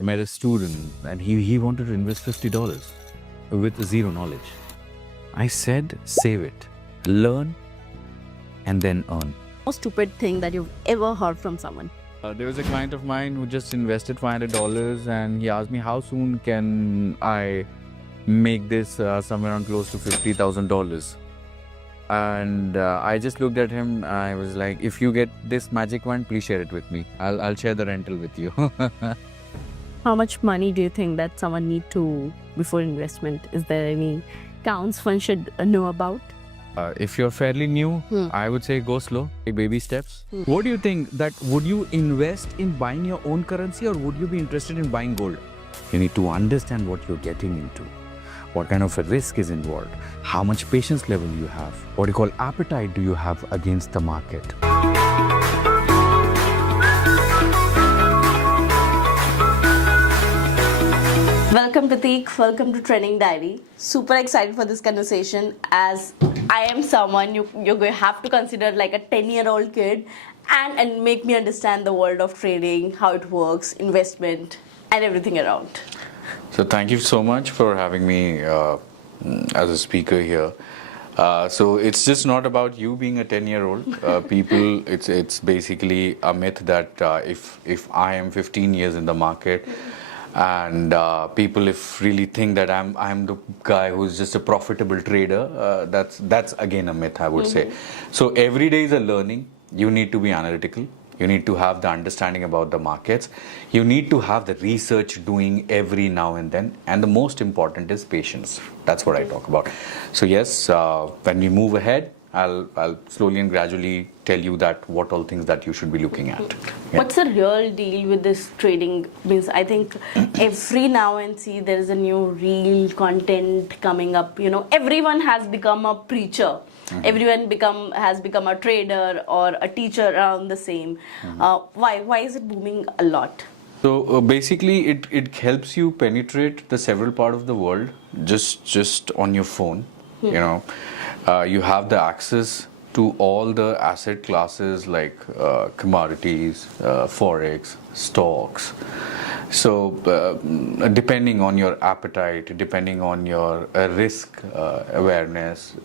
I met a student and he wanted to invest $50 with zero knowledge. I said, save it, learn, and then earn. Most stupid thing that you've ever heard from someone? There was a client of mine who just invested $500 and he asked me, how soon can I make this somewhere around close to $50,000? And I just looked at him. I was like, if you get this magic wand, please share it with me. I'll share the rental with you. How much money do you think that someone need to before investment? Is there any counts one should know about? If you're fairly new, I would say go slow, take baby steps. What do you think that would you invest in buying your own currency or would you be interested in buying gold? You need to understand what you're getting into. What kind of a risk is involved? How much patience level you have? What do you call appetite do you have against the market? Welcome Prateek, welcome to Training Diary. Super excited for this conversation as I am someone you're going to have to consider like a 10-year-old kid and make me understand the world of trading, how it works, investment and everything around. So thank you so much for having me as a speaker here. So it's just not about you being a 10-year-old. People, it's basically a myth that if I am 15 years in the market, and people if really think that I'm the guy who's just a profitable trader, that's again a myth, I would say. So every day is a learning. You need to be analytical. You need to have the understanding about the markets. You need to have the research doing every now and then. And the most important is patience. That's what I talk about. So yes, when we move ahead, I'll slowly and gradually tell you that what all things that you should be looking at. Yeah. What's the real deal with this trading? Means I think every now and see there is a new reel content coming up. You know, everyone has become a preacher. Everyone has become a trader or a teacher around the same. Why is it booming a lot? So basically, it helps you penetrate the several part of the world just on your phone. You know, you have the access to all the asset classes like commodities, forex, stocks. So depending on your appetite, depending on your risk awareness,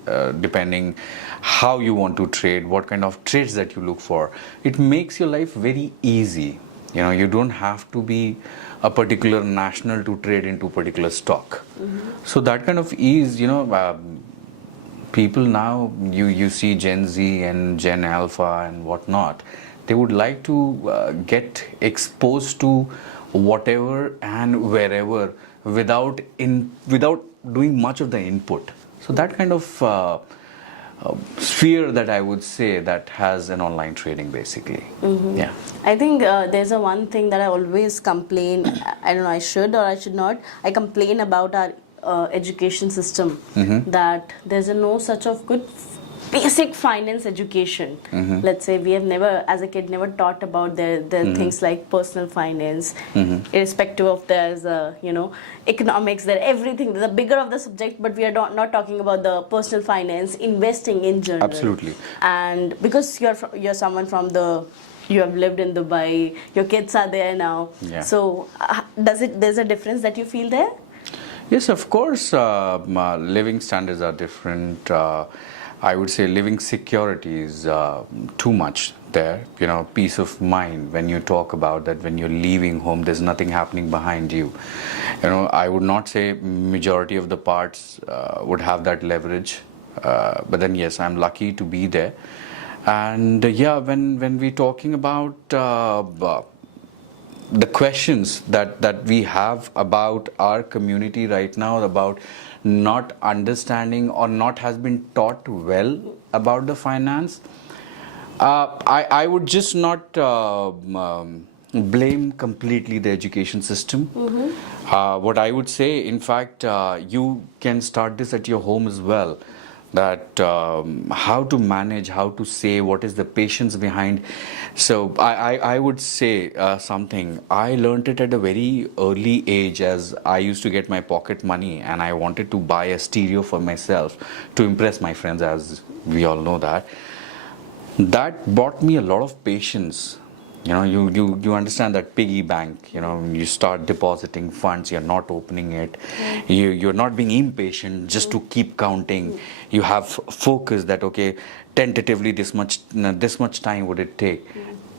depending how you want to trade, what kind of trades that you look for, it makes your life very easy. You know, you don't have to be a particular national to trade into particular stock. So that kind of ease, you know, people now, you see Gen Z and Gen Alpha and whatnot, they would like to get exposed to whatever and wherever without doing much of the input. So that kind of sphere that I would say that has an online trading basically. Yeah. I think there's a one thing that I always complain, I don't know, I should or I should not, I complain about our education system, that there's no such of good basic finance education. Let's say we have never, as a kid, never taught about the things like personal finance, irrespective of there's you know, economics, there everything. The bigger of the subject, but we are not talking about the personal finance, investing in general. Absolutely. And because you're someone from you have lived in Dubai, your kids are there now. Yeah. So there's a difference that you feel there? Yes, of course. Living standards are different. I would say living security is too much there. You know, peace of mind when you talk about that when you're leaving home, there's nothing happening behind you. You know, I would not say majority of the parts would have that leverage. But then yes, I'm lucky to be there. And yeah, when we're talking about the questions that we have about our community right now, about not understanding or not has been taught well about the finance, I would just not blame completely the education system. What I would say, in fact, you can start this at your home as well. That how to manage, how to save, what is the patience behind. So I would say something. I learned it at a very early age, as I used to get my pocket money and I wanted to buy a stereo for myself to impress my friends, as we all know that. That brought me a lot of patience. You understand that piggy bank. You start depositing funds. You're not opening it. You're not being impatient just to keep counting. You have focus that okay, tentatively this much time would it take,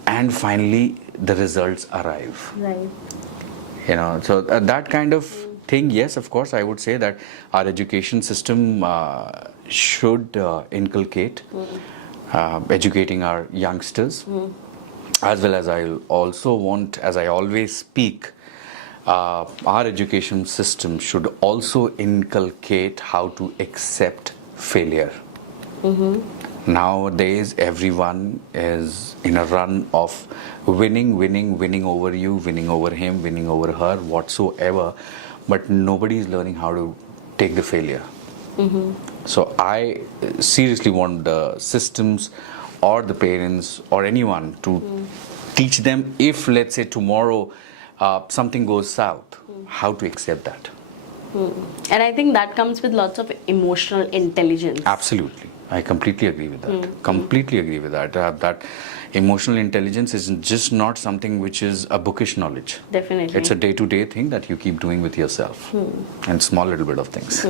and finally the results arrive. Right. So that kind of thing. Yes, of course, I would say that our education system should inculcate educating our youngsters. As well as I also want, as I always speak, our education system should also inculcate how to accept failure. Nowadays, everyone is in a run of winning over you, winning over him, winning over her, whatsoever, but nobody is learning how to take the failure. So I seriously want the systems or the parents or anyone to teach them, if let's say tomorrow something goes south, how to accept that. And I think that comes with lots of emotional intelligence. Absolutely. I completely agree with that. Completely agree with that. That emotional intelligence is just not something which is a bookish knowledge. Definitely. It's a day-to-day thing that you keep doing with yourself and small little bit of things.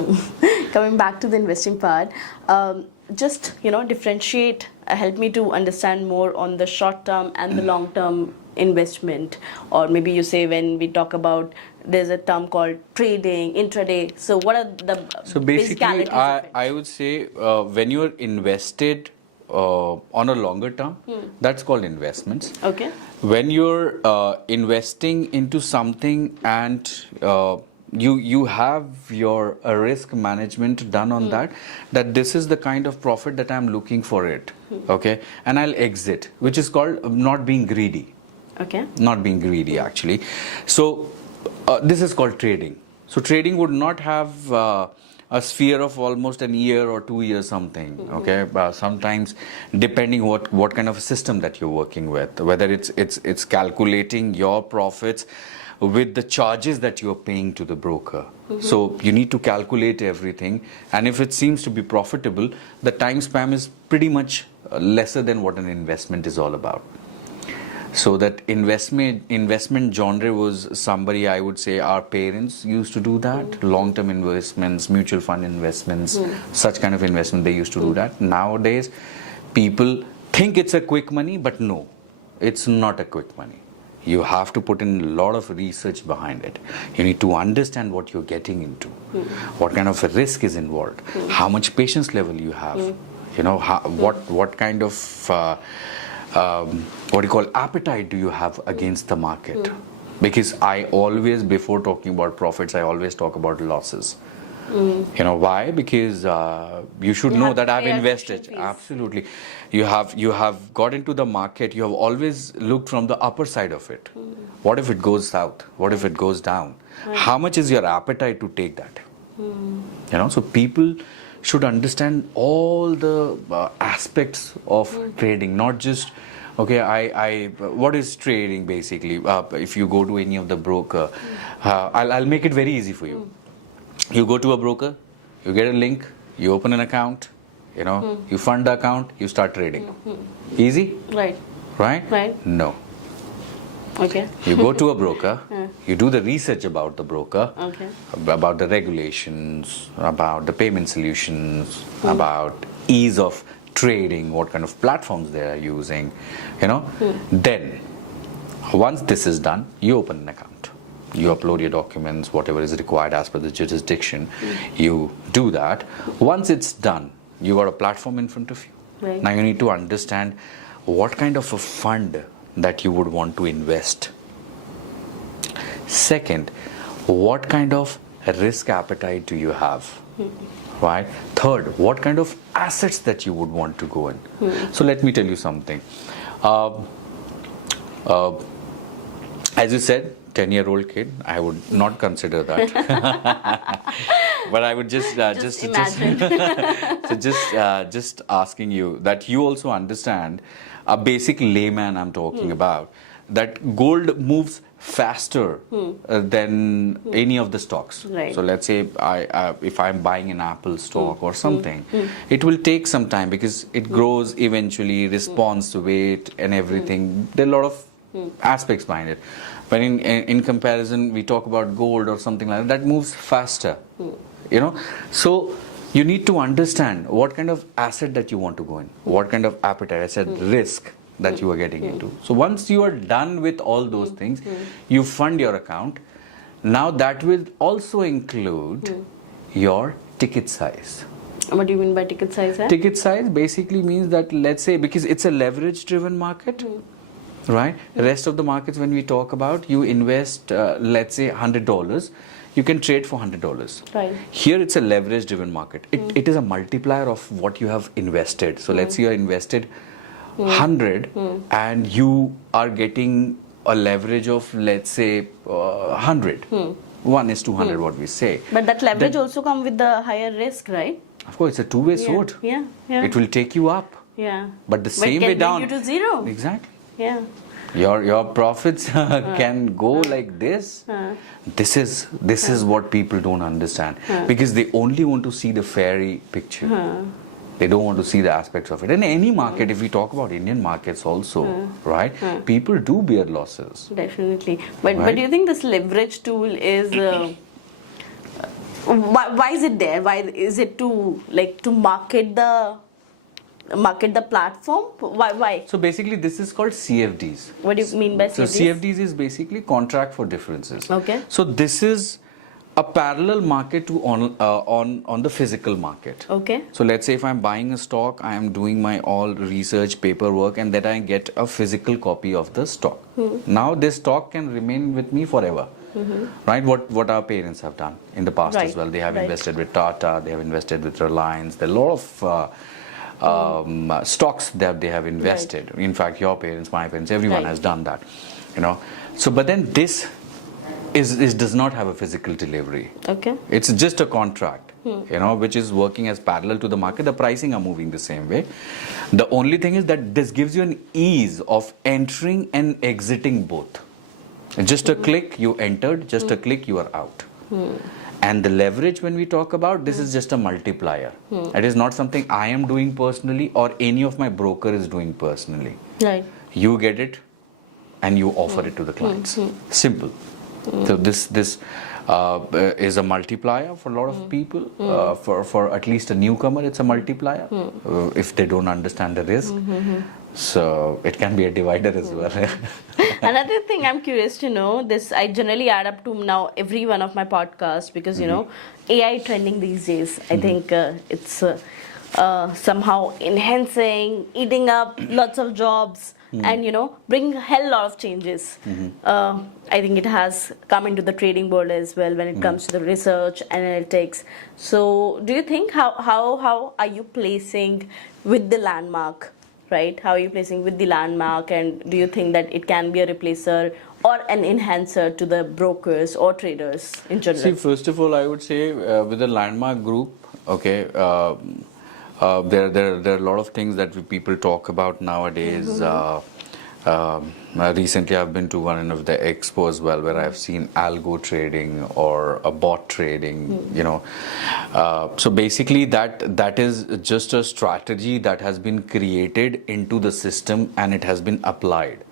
Coming back to the investing part, just differentiate, help me to understand more on the short term and the long term investment. Or maybe you say, when we talk about, there's a term called trading, intraday. So what are the So basically, basicalities of it? I would say when you're invested on a longer term, that's called investments. Okay. When you're investing into something and you have your risk management done on that this is the kind of profit that I'm looking for it, okay, and I'll exit, which is called not being greedy. Okay. Not being greedy, actually. So this is called trading. So trading would not have a sphere of almost an year or 2 years something, okay. Sometimes depending what kind of system that you're working with, whether it's calculating your profits with the charges that you're paying to the broker. So you need to calculate everything, and if it seems to be profitable, the time span is pretty much lesser than what an investment is all about. So that investment genre was somebody, I would say, our parents used to do that. Long-term investments, mutual fund investments, such kind of investment, they used to do that. Nowadays, people think it's a quick money, but no, it's not a quick money. You have to put in a lot of research behind it. You need to understand what you're getting into, what kind of a risk is involved, how much patience level you have, what kind of appetite do you have against the market? Because I always, before talking about profits, I always talk about losses. Why? Because you should know that I've invested. Absolutely. You have got into the market. You have always looked from the upper side of it. What if it goes south? What if it goes down? How much is your appetite to take that? So people should understand all the aspects of trading, not just okay, what is trading basically? If you go to any of the broker, I'll make it very easy for you. You go to a broker, you get a link, you open an account, you fund the account, you start trading. Easy? Right. Right? No. Okay. You go to a broker, you do the research about the broker, Okay. about the regulations, about the payment solutions, about ease of trading, what kind of platforms they are using, Then, once this is done, you open an account. You upload your documents, whatever is required as per the jurisdiction. You do that. Once it's done, you got a platform in front of you. Right. Now you need to understand what kind of a fund that you would want to invest. Second, what kind of risk appetite do you have? Right? Third, what kind of assets that you would want to go in? So let me tell you something. As you said, 10-year-old kid, I would not consider that. But I would just imagine. so just asking you that you also understand, a basic layman I'm talking about, that gold moves faster than any of the stocks. Right. So let's say if I'm buying an Apple stock or something, it will take some time because it grows eventually, response to weight and everything. There are a lot of aspects behind it. But in comparison, we talk about gold or something like that moves faster. You know, so you need to understand what kind of asset that you want to go in, what kind of appetite, I said risk that you are getting into. So once you are done with all those things, you fund your account. Now that will also include your ticket size. What do you mean by ticket size? Ticket size basically means that, let's say, because it's a leverage driven market, right? The rest of the markets, when we talk about, you invest, let's say $100, you can trade for $100. Right. Here it's a leverage driven market. It is a multiplier of what you have invested. So let's say you are invested 100 and you are getting a leverage of, let's say, 100. 1:200, what we say. But that leverage also comes with the higher risk, right? Of course, it's a two-way sword. Yeah. It will take you up. Yeah. But the same way down. But can bring you to zero. Exactly. Yeah. Your profits can go like this. This is what people don't understand, because they only want to see the fairy picture. They don't want to see the aspects of it. In any market, if we talk about Indian markets also, right, people do bear losses. Definitely. But do you think this leverage tool is why is it there? Why is it to market the platform? Why? So basically, this is called CFDs. What do you mean by CFDs? So CFDs is basically contract for differences. Okay. So this is a parallel market to on the physical market. Okay. So let's say if I'm buying a stock, I am doing my all research, paperwork, and then I get a physical copy of the stock. Now this stock can remain with me forever. Right? What our parents have done in the past as well. They have invested with Tata, they have invested with Reliance. There are a lot of stocks that they have invested. In fact, your parents, my parents, everyone has done that. You know. So, but then this does not have a physical delivery. Okay. It's just a contract, you know, which is working as parallel to the market. The pricing are moving the same way. The only thing is that this gives you an ease of entering and exiting both. Just a click, you entered. Just a click, you are out. And the leverage, when we talk about, this is just a multiplier. It is not something I am doing personally or any of my broker is doing personally. Right. You get it and you offer it to the clients. Simple. So this is a multiplier for a lot of people. For at least a newcomer, it's a multiplier if they don't understand the risk. So it can be a divider as well. Another thing I'm curious to know, this I generally add up to now every one of my podcasts, because you know AI trending these days. I think it's somehow enhancing, eating up lots of jobs, and bring a hell lot of changes. I think it has come into the trading world as well when it comes to the research, analytics. So do you think how are you placing with the landmark? Right? How are you placing with the landmark, and do you think that it can be a replacer or an enhancer to the brokers or traders in general? See, first of all, I would say with the landmark group, okay, there are a lot of things that people talk about nowadays. Recently, I've been to one of the expo as well, where I've seen algo trading or a bot trading. So basically, that is just a strategy that has been created into the system and it has been applied.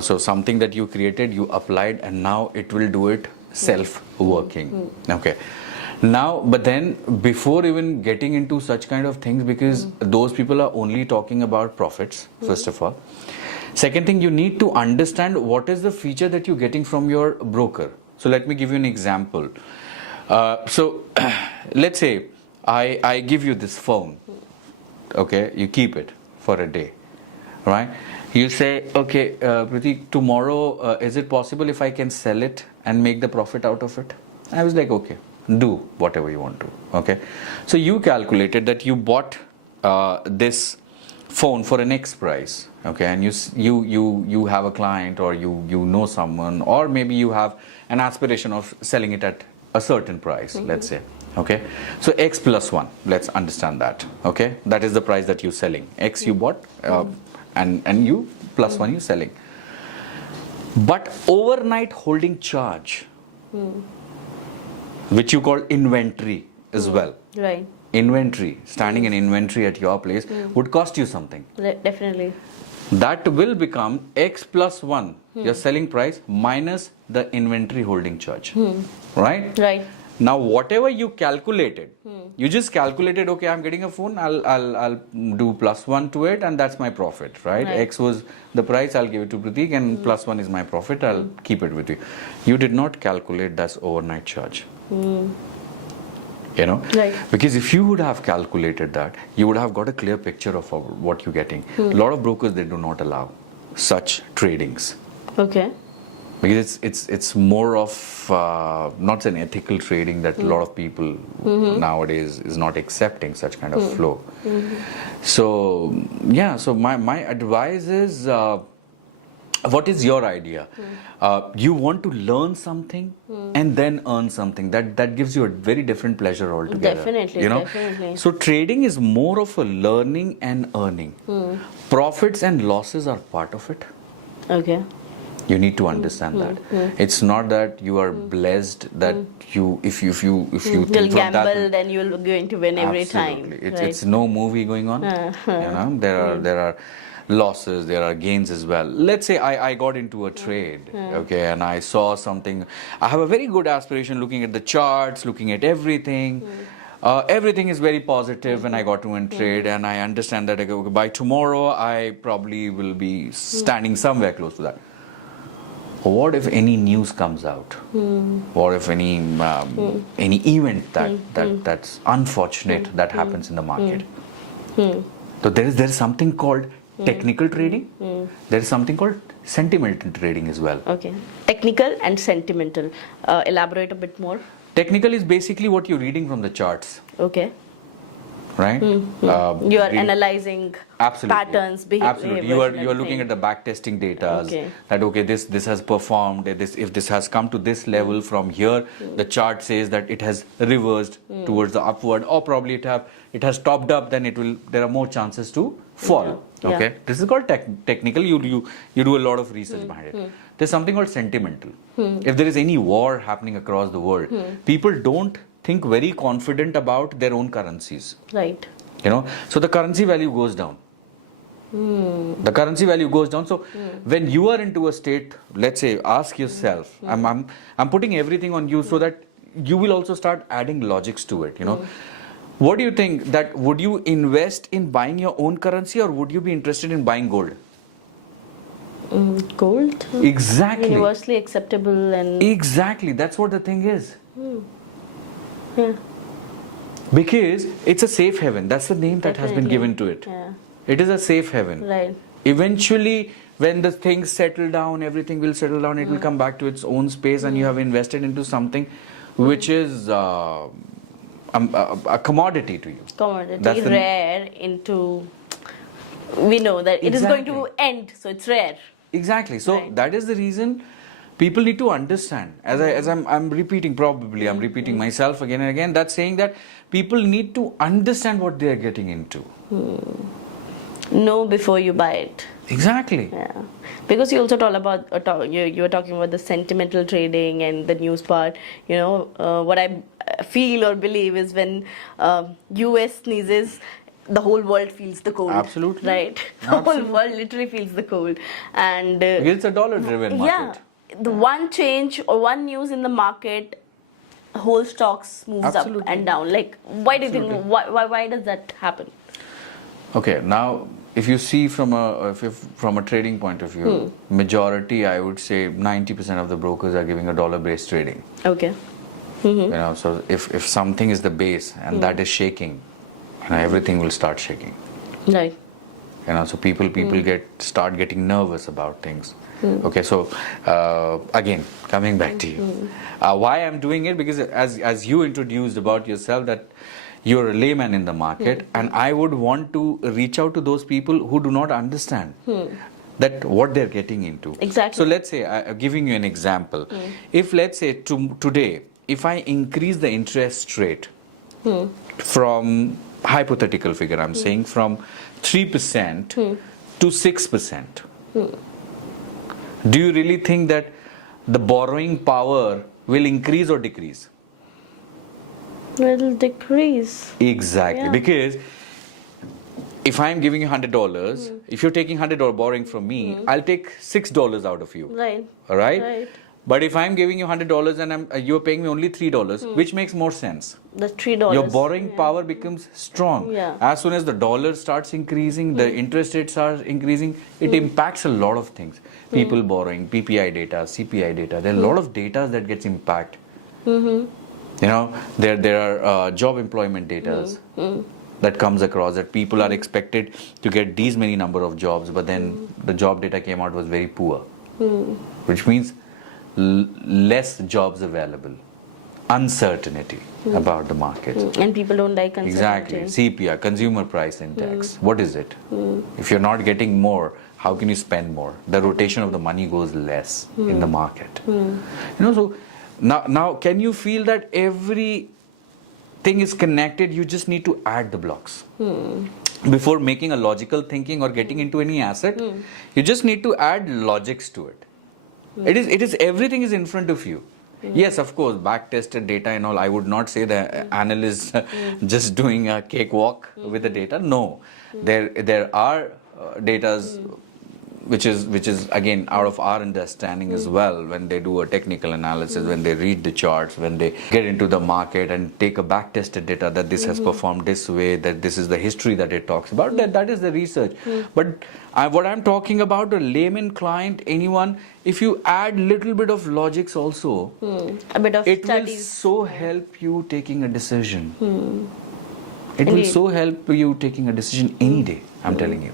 So something that you created, you applied, and now it will do it self-working. Okay. Now, but then before even getting into such kind of things, because those people are only talking about profits, first of all. Second thing, you need to understand what is the feature that you're getting from your broker. So let me give you an example. So let's say I give you this phone. Okay, you keep it for a day, right? You say, okay, Prateek, tomorrow, is it possible if I can sell it and make the profit out of it? I was like, okay, do whatever you want to. Okay, so you calculated that you bought this phone for an X price, okay, and you have a client, or you know someone, or maybe you have an aspiration of selling it at a certain price, let's say, okay. So X plus 1, let's understand that, okay, that is the price that you're selling. X you bought, and you plus 1 you're selling. But overnight holding charge, which you call inventory as well, Right. Inventory, standing in inventory at your place would cost you something. Definitely. that will become X plus 1, your selling price, minus the inventory holding charge. Right? Right. Now, whatever you calculated, you just calculated, okay, I'm getting a phone, I'll do plus 1 to it, and that's my profit, right? X was the price, I'll give it to Prateek, and plus 1 is my profit, I'll keep it with you. You did not calculate that's overnight charge. You know? Right. Because if you would have calculated that, you would have got a clear picture of what you're getting. A lot of brokers, they do not allow such tradings. Okay. Because it's more of not an ethical trading that a lot of people nowadays is not accepting such kind of flow. So yeah, so my advice is, what is your idea? You want to learn something and then earn something. That gives you a very different pleasure altogether. Definitely, you know? definitely. So trading is more of a learning and earning. Profits and losses are part of it. Okay. You need to understand that. It's not that you are blessed that you if you think You'll from gamble, that, then you're going to win every absolutely. time. It's no movie going on. You know, there are losses, there are gains as well. Let's say I got into a trade, okay, and I saw something. I have a very good aspiration looking at the charts, looking at everything. Everything is very positive when I got to a trade, and I understand that okay, by tomorrow I probably will be standing somewhere close to that. What if any news comes out? What if any event that's unfortunate that happens in the market? So there is something called technical trading. There is something called sentimental trading as well. Okay. Technical and sentimental. Elaborate a bit more. Technical is basically what you're reading from the charts, Okay. right? You are analyzing patterns, Absolutely. You are looking at the back testing data. Okay. That okay, this has performed. If this has come to this level from here, the chart says that it has reversed towards the upward, or probably it has topped up. Then there are more chances to fall. Yeah. Okay. This is called technical. You do a lot of research behind it. There's something called sentimental. If there is any war happening across the world, people don't think very confident about their own currencies. Right. You know, so the currency value goes down. The currency value goes down. So when you are into a state, let's say, ask yourself, I'm putting everything on you so that you will also start adding logics to it. You know, what do you think, that would you invest in buying your own currency, or would you be interested in buying gold? Gold? Exactly. Universally acceptable and... Exactly. That's what the thing is. Yeah. Because it's a safe haven. That's the name that has been Definitely. given to it. Yeah. It is a safe haven. Right. Eventually, when the things settle down, everything will settle down, it will come back to its own space, and you have invested into something which is a commodity to you. Commodity, rare into... We know that it is going to Exactly. end, so it's rare. Exactly. So Right. that is the reason people need to understand. As I'm repeating, probably I'm repeating myself again and again. That's saying that people need to understand what they are getting into. Know before you buy it. Exactly. Yeah, because you also you were talking about the sentimental trading and the news part. You know, what I feel or believe is when US sneezes, the whole world feels the cold. Absolutely. Right. The whole world literally feels the cold, and It's a dollar-driven market. yeah, the one change or one news in the market, whole stocks moves Absolutely. up and down. Like, why do you think? Why does that happen? Okay, now if you see from a trading point of view, majority, I would say 90% of the brokers are giving a dollar-based trading. Okay. You know, so if something is the base and that is shaking, you know, everything will start shaking. Right. You know, so people start getting nervous about things. Okay, so again, coming back to you, why I'm doing it, because as you introduced about yourself, that you're a layman in the market, and I would want to reach out to those people who do not understand that what they're getting into. Exactly. So let's say, I'm giving you an example. If let's say today, if I increase the interest rate from, hypothetical figure I'm saying, from 3% to 6%, do you really think that the borrowing power will increase or decrease? Will decrease. Exactly. Yeah. Because if I'm giving you $100, if you're taking $100 borrowing from me, I'll take $6 out of you. Right. All right? Right. But if I'm giving you $100 and you're paying me only $3, which makes more sense? The $3. Your borrowing power becomes strong. Yeah. As soon as the dollar starts increasing, the interest rates are increasing, it impacts a lot of things. People borrowing, PPI data, CPI data, there are a lot of data that gets impacted. You know, there are job employment data that comes across that people are expected to get these many number of jobs, but then the job data came out was very poor, which means less jobs available, uncertainty about the market. And people don't like uncertainty. Exactly. CPI, Consumer Price Index. What is it? If you're not getting more, how can you spend more? The rotation of the money goes less in the market. You know, so now can you feel that everything is connected? You just need to add the blocks. Before making a logical thinking or getting into any asset, you just need to add logics to it. It is everything is in front of you. Yes, of course, back-tested data and all. I would not say the analyst just doing a cakewalk with the data. No, there are datas which is again out of our understanding as well. When they do a technical analysis, when they read the charts, when they get into the market and take a back-tested data that this has performed this way, that this is the history that it talks about. That is the research. But what I'm talking about, a layman client, anyone, if you add little bit of logics also, A bit of it will studies. so help you taking a decision. It will so help you taking a decision any day, I'm telling you.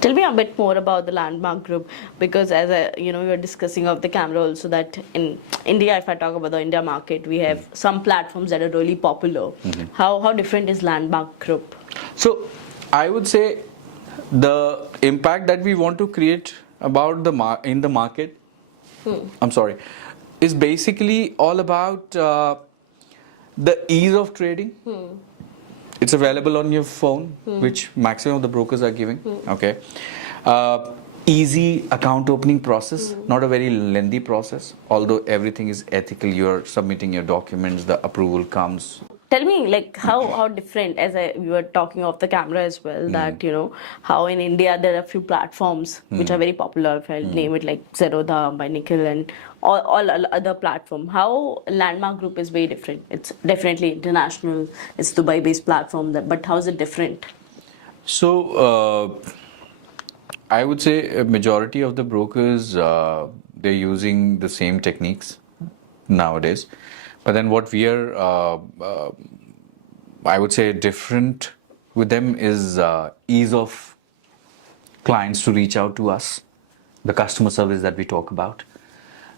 Tell me a bit more about the Landmark Group, because as we were discussing off the camera also that in India, if I talk about the India market, we have some platforms that are really popular. How different is Landmark Group? So I would say the impact that we want to create about in the market, is basically all about the ease of trading. It's available on your phone, which maximum of the brokers are giving. Okay, easy account opening process, not a very lengthy process. Although everything is ethical, you're submitting your documents, the approval comes. Tell me, like, how different, as we were talking off the camera as well, that, how in India there are a few platforms which are very popular, if I name it, like Zerodha, by Nikhil, and all other platform. How Landmark Group is very different. It's definitely international, it's Dubai-based platform, but how is it different? So I would say a majority of the brokers, they're using the same techniques nowadays. But then what we are, I would say, different with them is ease of clients to reach out to us, the customer service that we talk about.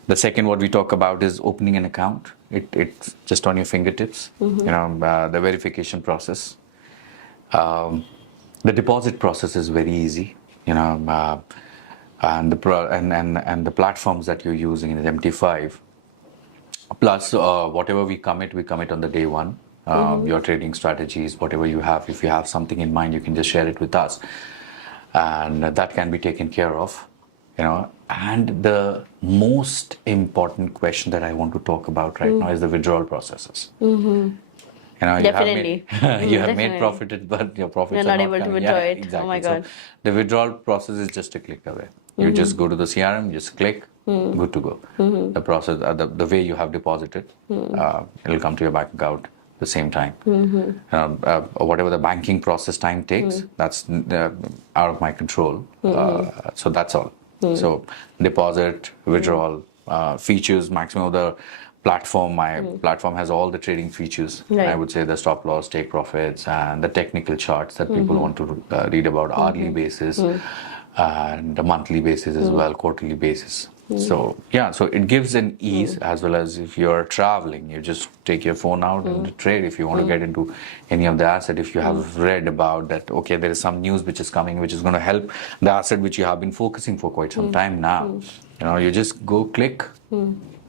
The second what we talk about is opening an account. It's just on your fingertips, the verification process. The deposit process is very easy, and the platforms that you're using in MT5. Plus, whatever we commit on the day one. Your trading strategies, whatever you have, if you have something in mind, you can just share it with us. And that can be taken care of, And the most important question that I want to talk about right now is the withdrawal processes. Definitely. You have made profit, but your profits You're are not able to coming. withdraw it. Exactly. Oh my God. So the withdrawal process is just a click away. You just go to the CRM, just click, good to go. The process, the way you have deposited, it'll come to your bank account the same time. Whatever the banking process time takes, that's out of my control. So that's all. So deposit, withdrawal, features, maximum of the platform. My platform has all the trading features. Right. I would say the stop loss, take profits, and the technical charts that people want to read about hourly basis. And the monthly basis as well, quarterly basis. So so it gives an ease, as well as if you're traveling, you just take your phone out and trade. If you want to get into any of the asset, if you have read about that, okay, there is some news which is coming, which is going to help the asset which you have been focusing for quite some time now. You just go click,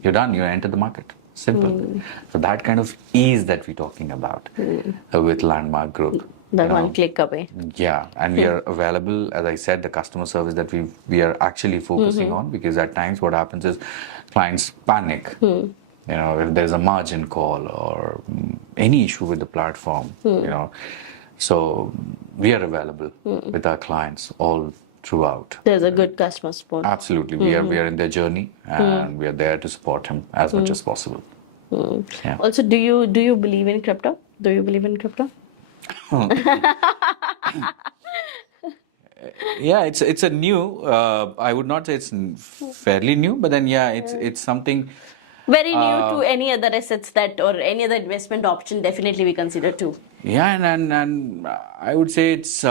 you're done, you enter the market. Simple. So that kind of ease that we're talking about with Landmark Group. That one click away. Yeah, and we are available, as I said, the customer service that we are actually focusing on, because at times what happens is clients panic. If there's a margin call or any issue with the platform, So we are available with our clients all throughout. There's a good customer support. Absolutely, we are in their journey, and we are there to support him as much as possible. Yeah. Also, do you believe in crypto? Do you believe in crypto? Yeah, it's a new. I would not say it's fairly new, but then it's something. Very new to any other assets that or any other investment option. Definitely, we consider too. Yeah, and I would say it's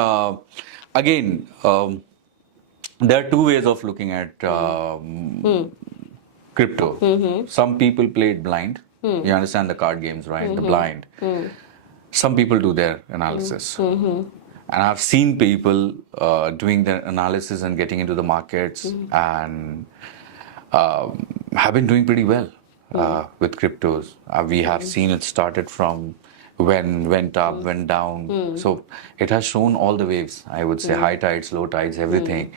again. There are two ways of looking at crypto. Some people play it blind. You understand the card games, right? The blind. Some people do their analysis. And I've seen people doing their analysis and getting into the markets and have been doing pretty well with cryptos. We have seen it started from when went up, went down. So it has shown all the waves, I would say, high tides, low tides, everything.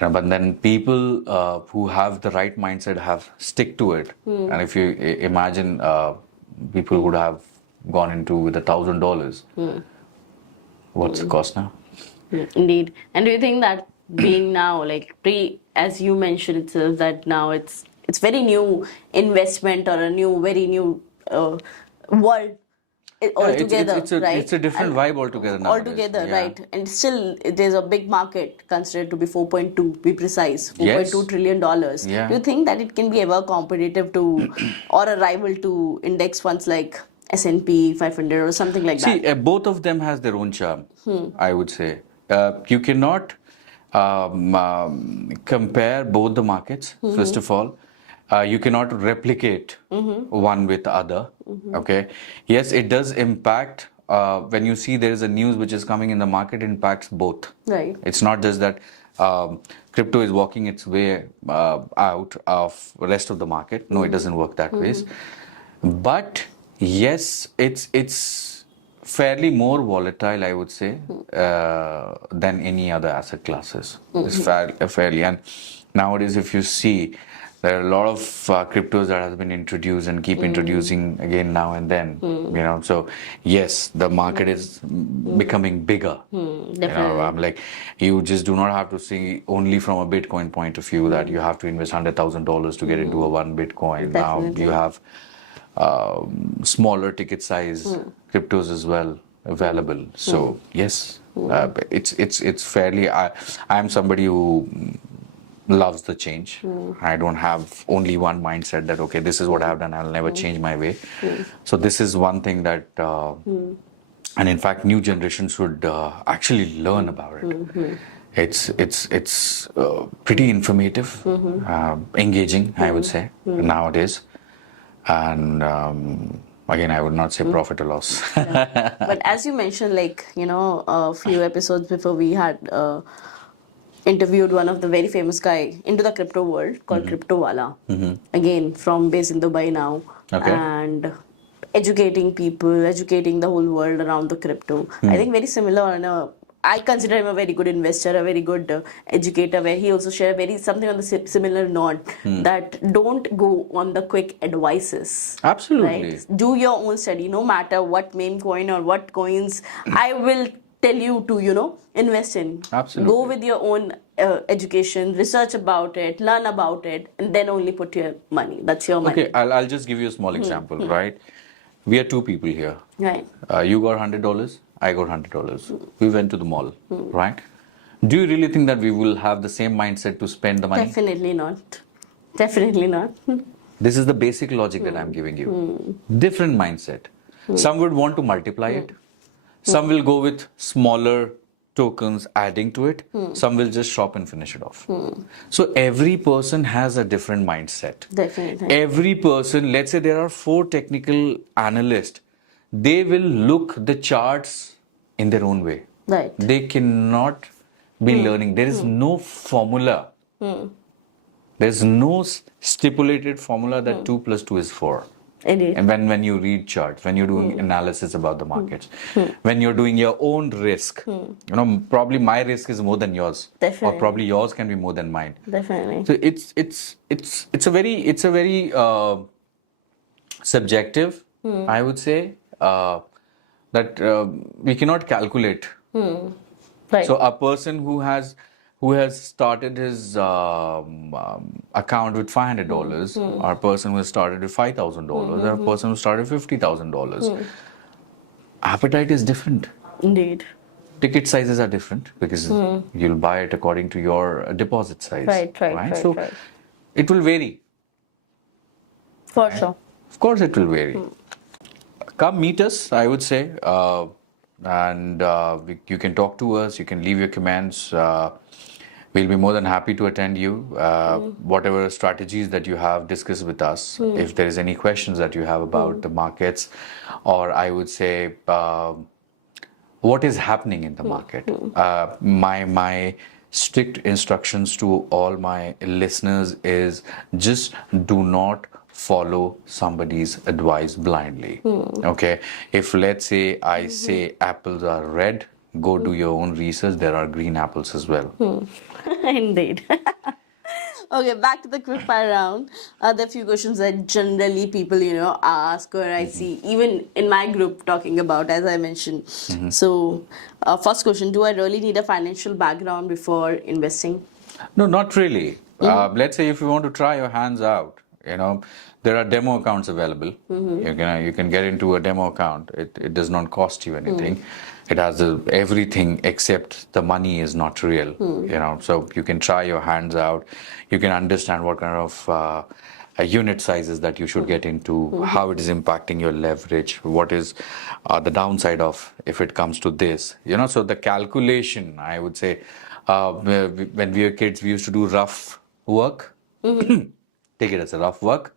But then people who have the right mindset have stick to it. And if you imagine people would have gone into with $1,000, what's the cost now? Indeed. And do you think that being now like as you mentioned itself, that now it's very new investment or a new very new world altogether, right? It's a different vibe altogether nowadays. Altogether, right? And still, there's a big market considered to be 4.2, be precise, $4.2 trillion. Yeah. Do you think that it can be ever competitive to or a rival to index funds like S&P 500 or something like that? See, both of them has their own charm, I would say. You cannot compare both the markets, first of all. You cannot replicate one with the other. Okay. Yes, it does impact when you see there is a news which is coming in the market, it impacts both. Right. It's not just that crypto is walking its way out of the rest of the market. No, it doesn't work that ways. But yes, it's fairly more volatile, I would say, than any other asset classes. It's fairly. And nowadays, if you see, there are a lot of cryptos that have been introduced and keep introducing again now and then. You know, so yes, the market is becoming bigger. Definitely. You know, I'm like, you just do not have to see only from a Bitcoin point of view that you have to invest $100,000 to get into a one Bitcoin. Definitely. Now you have smaller ticket size cryptos as well available. So yes, it's fairly. I am somebody who loves the change. I don't have only one mindset that okay, this is what I've done. I'll never change my way. So this is one thing that, and in fact, new generation should actually learn about it. It's pretty informative, engaging, I would say nowadays. And again, I would not say profit or loss. But as you mentioned, like, you know, a few episodes before, we had interviewed one of the very famous guy into the crypto world called Crypto Wala. Again, from based in Dubai now. Okay. And educating people, educating the whole world around the crypto. I think very similar and I consider him a very good investor, a very good educator, where he also shared something on the similar note that don't go on the quick advices. Absolutely. Right? Do your own study, no matter what meme coin or what coins I will tell you to, you know, invest in. Absolutely. Go with your own education, research about it, learn about it, and then only put your money. That's your money. Okay, I'll just give you a small example, right? We are two people here. Right. You got $100, I got $100. We went to the mall, right? Do you really think that we will have the same mindset to spend the money? Definitely not. Definitely not. This is the basic logic that I'm giving you. Different mindset. Some would want to multiply it. Some will go with smaller tokens adding to it. Some will just shop and finish it off. So every person has a different mindset. Definitely. Every person, let's say there are 4 technical analysts, they will look the charts in their own way. Right. They cannot be learning. There is no formula. There's no stipulated formula that 2 plus 2 is 4. Indeed. And when you read charts, when you're doing analysis about the markets, when you're doing your own risk, you know, probably my risk is more than yours. Definitely. Or probably yours can be more than mine. Definitely. So it's a very subjective, I would say. The that we cannot calculate. Right. So a person who has started his account with $500, or a person who has started with $5,000, or a person who started with $50,000, appetite is different. Indeed. Ticket sizes are different because you'll buy it according to your deposit size. Right. So it will vary. For sure. Of course, it will vary. Come meet us, I would say, and you can talk to us. You can leave your comments. We'll be more than happy to attend you. Whatever strategies that you have, discuss with us. If there is any questions that you have about the markets, or I would say what is happening in the market. My strict instructions to all my listeners is just do not follow somebody's advice blindly. Okay, if let's say I say apples are red, go do your own research. There are green apples as well. Indeed. Okay, back to the quick fire round. There are few questions that generally people, ask, or I see even in my group talking about, as I mentioned. So, first question: do I really need a financial background before investing? No, not really. Let's say if you want to try your hands out, there are demo accounts available. You can get into a demo account. It does not cost you anything. It has everything except the money is not real. So you can try your hands out. You can understand what kind of unit sizes that you should get into, how it is impacting your leverage, what is the downside of if it comes to this. So the calculation, I would say, when we were kids, we used to do rough work. Take it as a rough work.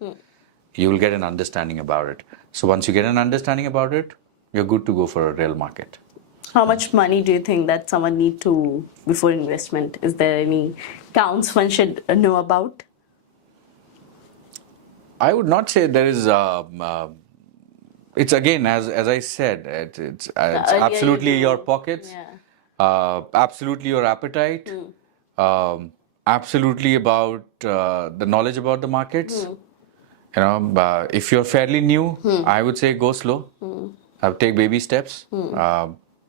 You will get an understanding about it. So once you get an understanding about it, you're good to go for a real market. How much money do you think that someone need to before investment? Is there any counts one should know about? I would not say there is. It's again, as I said, it's absolutely your pockets, absolutely your appetite, absolutely about the knowledge about the markets. If you're fairly new, I would say go slow. Take baby steps.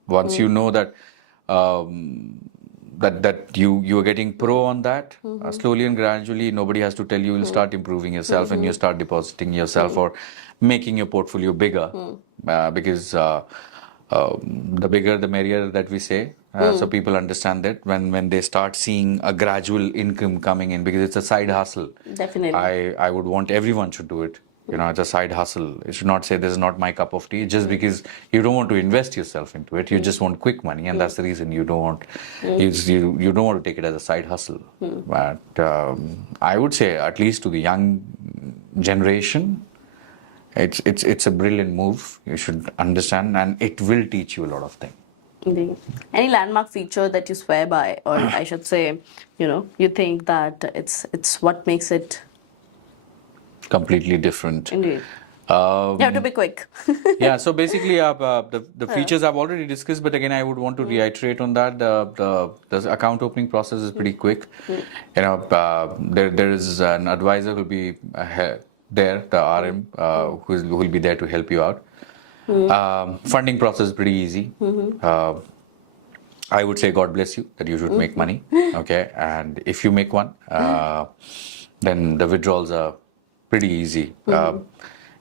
Once you know that that you are getting pro on that, slowly and gradually, nobody has to tell you. You'll start improving yourself, and you start depositing yourself or making your portfolio bigger. Because the bigger, the merrier, that we say. So people understand that when they start seeing a gradual income coming in, because it's a side hustle. Definitely. I would want everyone should do it. It's a side hustle. You should not say this is not my cup of tea just because you don't want to invest yourself into it. You just want quick money, and that's the reason you don't want you don't want to take it as a side hustle. But I would say, at least to the young generation, it's a brilliant move. You should understand, and it will teach you a lot of things. Indeed. Any landmark feature that you swear by, or I should say, you think that it's what makes it completely different. Indeed. You have to be quick. Yeah, so basically the features I've already discussed, but again I would want to reiterate on that. The account opening process is pretty quick. There is an advisor who will be there, the RM, who will be there to help you out. Funding process is pretty easy. I would say God bless you that you should make money. Okay, and if you make one, then the withdrawals are pretty easy.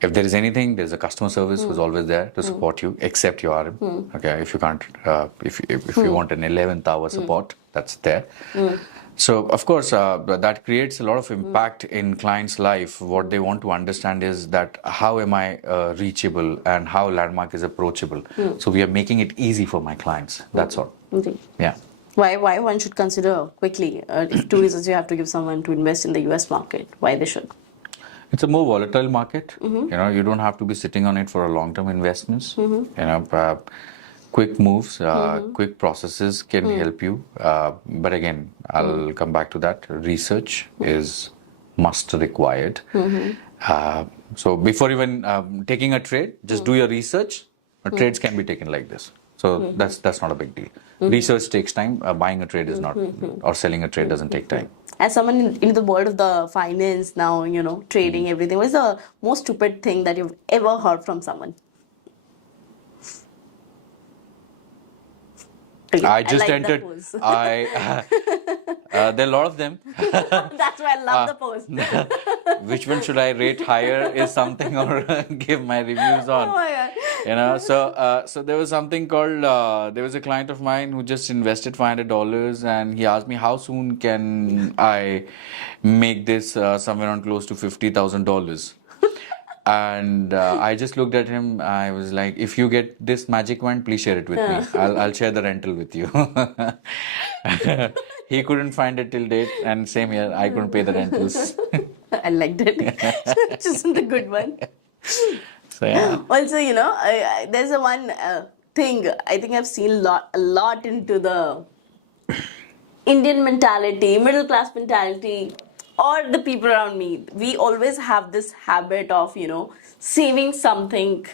If there is anything, there's a customer service who's always there to support you, except your RM. Okay, if you can't, if you want an 11th hour support, that's there. So of course, that creates a lot of impact in clients' life. What they want to understand is that how am I reachable and how Landmark is approachable. So we are making it easy for my clients. That's all. Indeed. Yeah. Why one should consider quickly? If 2 reasons you have to give someone to invest in the US market, why they should? It's a more volatile market. You don't have to be sitting on it for a long-term investments. Quick moves, quick processes can help you. But again, I'll come back to that. Research is must required. So before even taking a trade, just do your research. Trades can be taken like this. So that's not a big deal. Research takes time. Buying a trade is not, or selling a trade doesn't take time. As someone in the world of the finance now, trading, everything, what is the most stupid thing that you've ever heard from someone? Okay, I just like the entered. pose. There are a lot of them. That's why I love the pose. Which one should I rate higher is something or give my reviews on. Oh my god. So there was something called there was a client of mine who just invested $500 and he asked me how soon can I make this somewhere on close to $50,000. And I just looked at him. I was like, if you get this magic wand, please share it with me. I'll share the rental with you. He couldn't find it till date, and same here, I couldn't pay the rentals. I liked it. Which isn't a good one. So yeah. Also, there's a one thing I think I've seen a lot into the Indian mentality, middle class mentality, or the people around me. We always have this habit of, saving something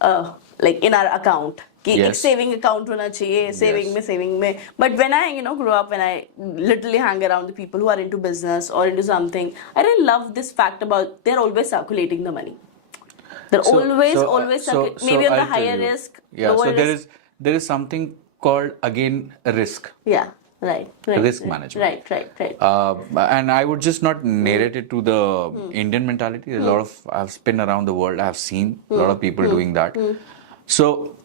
like in our account. कि एक Yes. saving account होना चाहिए, saving में. But when I, grew up, when I literally hang around the people who are into business or into something, I really love this fact about they're always circulating the money. They're always maybe on the I'll tell higher you. risk, Yeah, lower so risk. there is something called again a risk. Yeah, right. Risk management. Right. And I would just not narrate it to the Indian mentality. There's a lot of I've been around the world. I've seen a lot of people doing that. So,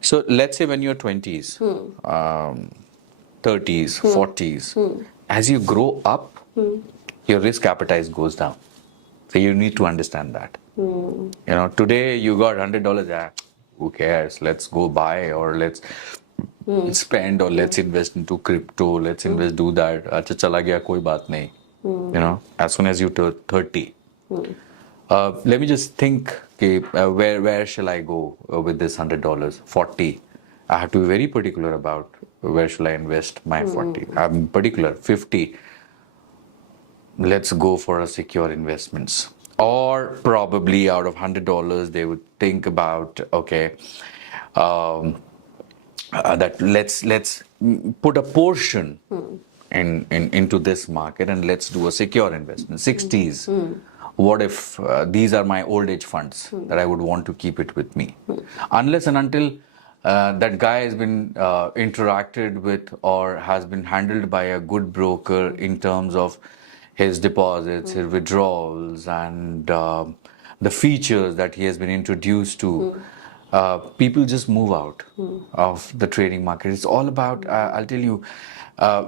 so let's say when you're 20s, 30s, 40s, as you grow up, your risk appetite goes down. So you need to understand that. Today you got $100. Who cares? Let's go buy or let's spend or let's invest into crypto. Let's invest, do that. अच्छा चला गया कोई बात नहीं. As soon as you turn 30, let me just think. Where shall I go with this $100? 40. I have to be very particular about where shall I invest my 40. I'm particular. 50. Let's go for a secure investments. Or probably out of $100, they would think about that let's put a portion into this market and let's do a secure investment. 60s. What if these are my old age funds that I would want to keep it with me? Unless and until that guy has been interacted with or has been handled by a good broker in terms of his deposits, his withdrawals, and the features that he has been introduced to, people just move out of the trading market. It's all about, I'll tell you,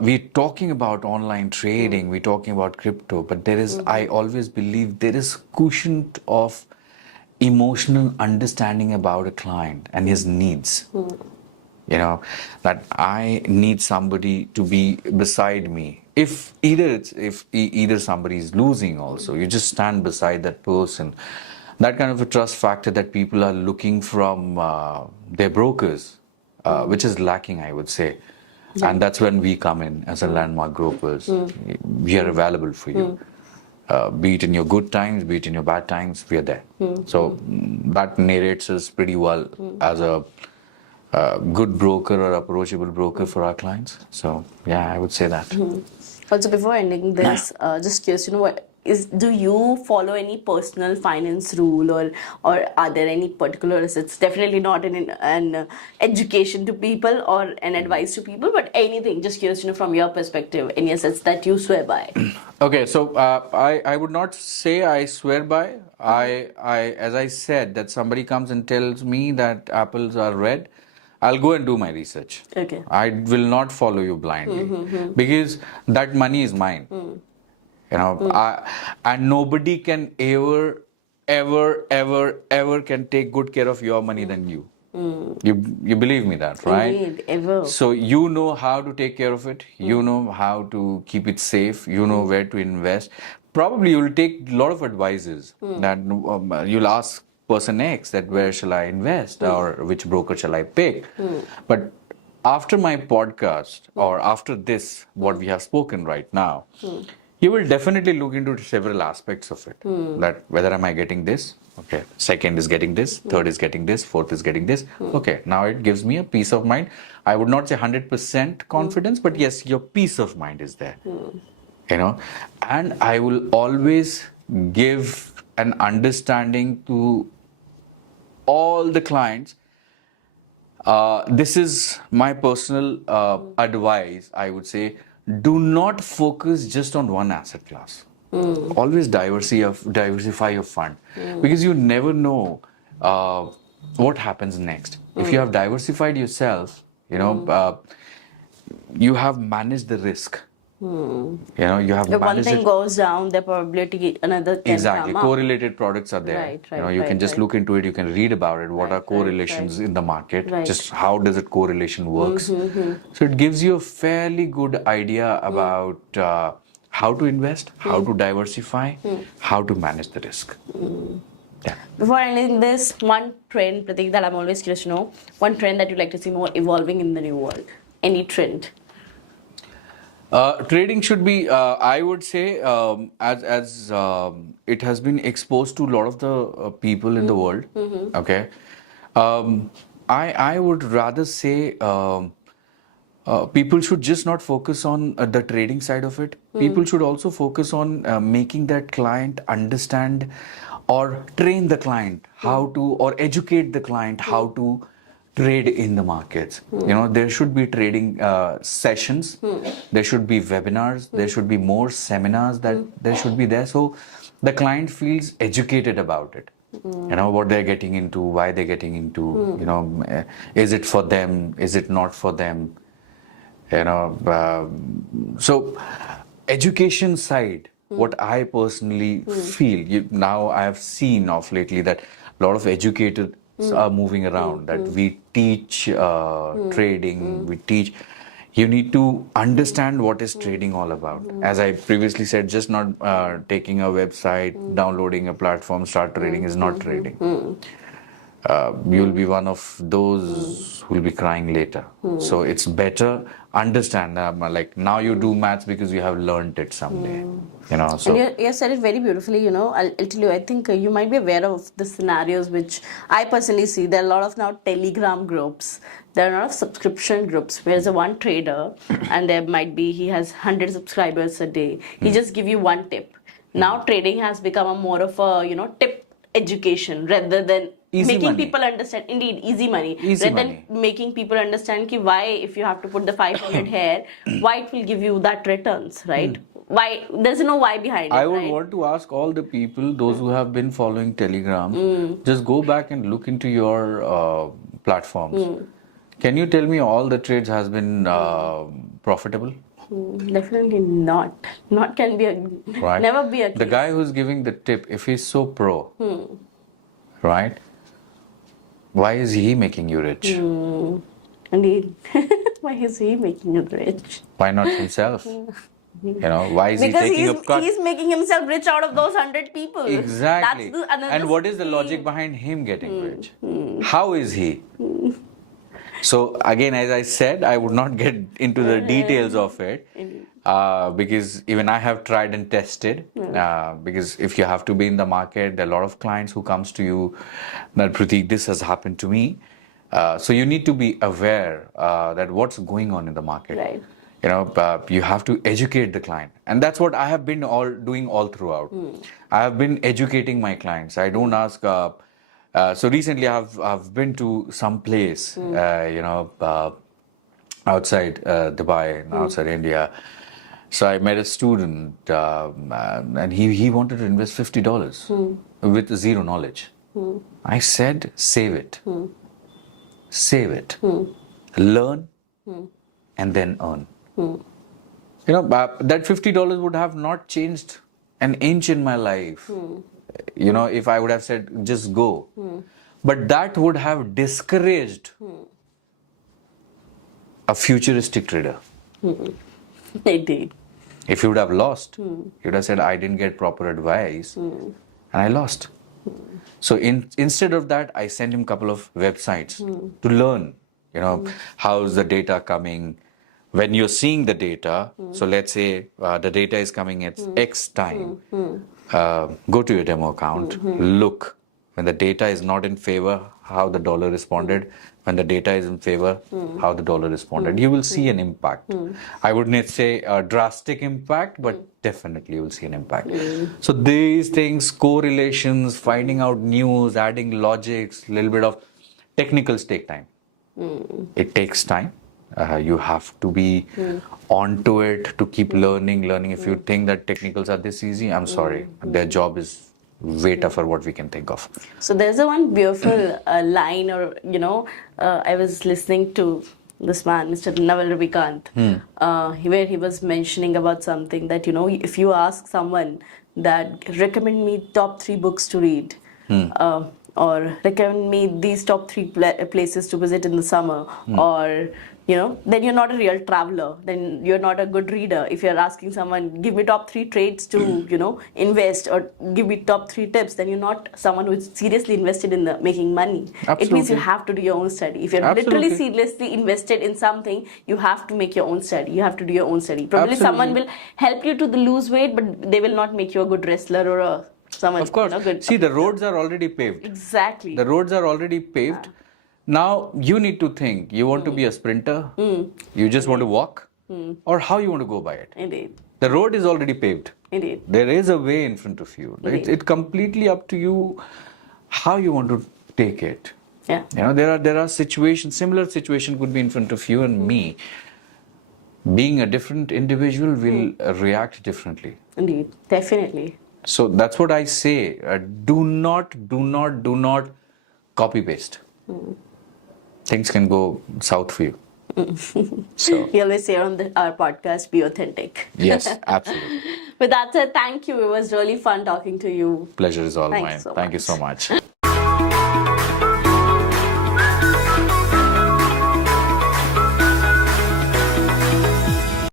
we're talking about online trading, we're talking about crypto, but there is, I always believe there is quotient of emotional understanding about a client and his needs. That I need somebody to be beside me. If either somebody is losing also, you just stand beside that person. That kind of a trust factor that people are looking from their brokers, which is lacking, I would say. Yeah. And that's when we come in as a landmark brokers. We are available for you. Be it in your good times, be it in your bad times, we are there. So that narrates us pretty well as a good broker or approachable broker for our clients. So yeah, I would say that. Also, before ending this, just curious, do you follow any personal finance rule or are there any particular assets? Definitely not an education to people or an advice to people, but anything. Just curious, from your perspective, any assets that you swear by. Okay, so I would not say I swear by. I as I said, that somebody comes and tells me that apples are red, I'll go and do my research. Okay. I will not follow you blindly because that money is mine. And nobody can ever can take good care of your money than you. You believe me that, right? Indeed, ever. So you know how to take care of it. You know how to keep it safe. You know where to invest. Probably you'll take a lot of advices that you'll ask person X that where shall I invest or which broker shall I pick. But after my podcast or after this, what we have spoken right now, you will definitely look into several aspects of it. That whether am I getting this? Okay. Second is getting this. Third is getting this. Fourth is getting this. Okay. Now it gives me a peace of mind. I would not say 100% confidence, but yes, your peace of mind is there. And I will always give an understanding to all the clients. This is my personal advice. I would say, do not focus just on one asset class. Always diversify your fund, because you never know what happens next. If you have diversified yourself, you have managed the risk. You have If one managed thing it. goes down, the probability another can Exactly. come up. Correlated products are there. Right, You right, can just right. look into it. You can read about it. What are Right, correlations right. in the market? Right. Just how does it correlation works? So it gives you a fairly good idea about how to invest, how to diversify, how to manage the risk. Yeah. Before ending this, one trend, Prateek, that I'm always curious to know, one trend that you'd like to see more evolving in the new world. Any trend? Trading should be, I would say, as it has been exposed to a lot of the people in the world. Okay, I would rather say people should just not focus on the trading side of it. People should also focus on making that client understand, or train the client how to, or educate the client how to trade in the markets. There should be trading sessions, there should be webinars, there should be more seminars that there should be there, so the client feels educated about it. What they're getting into, why they're getting into, is it for them, is it not for them. So education side, what I personally feel, now I have seen of lately that a lot of educated are moving around, that we teach trading, we teach. You need to understand what is trading all about. As I previously said, just not taking a website, downloading a platform, start trading is not trading. You'll be one of those who will be crying later. So it's better understand. Like now you do maths because you have learned it someday. So And you said it very beautifully. I'll tell you, I think you might be aware of the scenarios which I personally see. There are a lot of now Telegram groups. There are a lot of subscription groups where there's a one trader and there might be, he has 100 subscribers a day. He just give you one tip. Now trading has become a more of a, tip education rather than Easy making money. people understand. Indeed, easy money. Easy rather money. than making people understand why, if you have to put the 500 here, why it will give you that returns, right? Why, there's no why behind it. I would right? want to ask all the people, those who have been following Telegram, just go back and look into your platforms. Can you tell me all the trades has been profitable? Definitely not. Not can be a Right. never be a case. The guy who's giving the tip, if he's so pro, right? Why is he making you rich? Indeed. Why is he making it rich? Why not himself? Why is Because he taking a cut? he's making himself rich out of those 100 people. Exactly. That's another And what is the scheme. logic behind him getting rich? How is he? So again, as I said, I would not get into the details of it because even I have tried and tested. Because if you have to be in the market, there are a lot of clients who comes to you that Prateek, this has happened to me. So you need to be aware that what's going on in the market. Right. You have to educate the client, and that's what I have been doing all throughout. I have been educating my clients. I don't ask. So recently, I've been to some place, outside Dubai and outside India. So I met a student, and he wanted to invest $50 with zero knowledge. I said, save it, learn, and then earn. That $50 would have not changed an inch in my life. If I would have said, just go. But that would have discouraged a futuristic trader. Indeed. If you would have lost, you would have said, I didn't get proper advice and I lost. So instead of that, I sent him a couple of websites to learn, how's the data coming. When you're seeing the data, so let's say the data is coming at X time, go to your demo account, look. When the data is not in favor, how the dollar responded. When the data is in favor, how the dollar responded. You will see an impact. I wouldn't say a drastic impact, but definitely you will see an impact. So these things, correlations, finding out news, adding logics, little bit of technicals take time. It takes time. You have to be onto it to keep learning. If you think that technicals are this easy, I'm sorry. Their job is way tougher what we can think of. So there's a one beautiful line, or I was listening to this man, Mr. Naval Ravikant, where he was mentioning about something that if you ask someone that recommend me top 3 books to read, or recommend me these top 3 places to visit in the summer, or then you're not a real traveler. Then you're not a good reader. If you're asking someone, give me top 3 trades to, invest, or give me top 3 tips, then you're not someone who's seriously invested in the making money. Absolutely. It means you have to do your own study. If you're literally seriously invested in something, you have to make your own study. You have to do your own study. Probably someone will help you to lose weight, but they will not make you a good wrestler or someone. Of course. Good. See, the roads are already paved. Exactly. The roads are already paved. Now you need to think, you want to be a sprinter, you just want to walk, or how you want to go by it. Indeed. The road is already paved. Indeed. There is a way in front of you. It's completely up to you how you want to take it. Yeah. There are situations, similar situation could be in front of you and me. Being a different individual will react differently. Indeed. Definitely. So that's what I say. Do not copy paste. Things can go south for you. So We always say on our podcast, be authentic. yes, absolutely. With that said, thank you. It was really fun talking to you. Pleasure is all Thank you mine. so Thank you much. so much.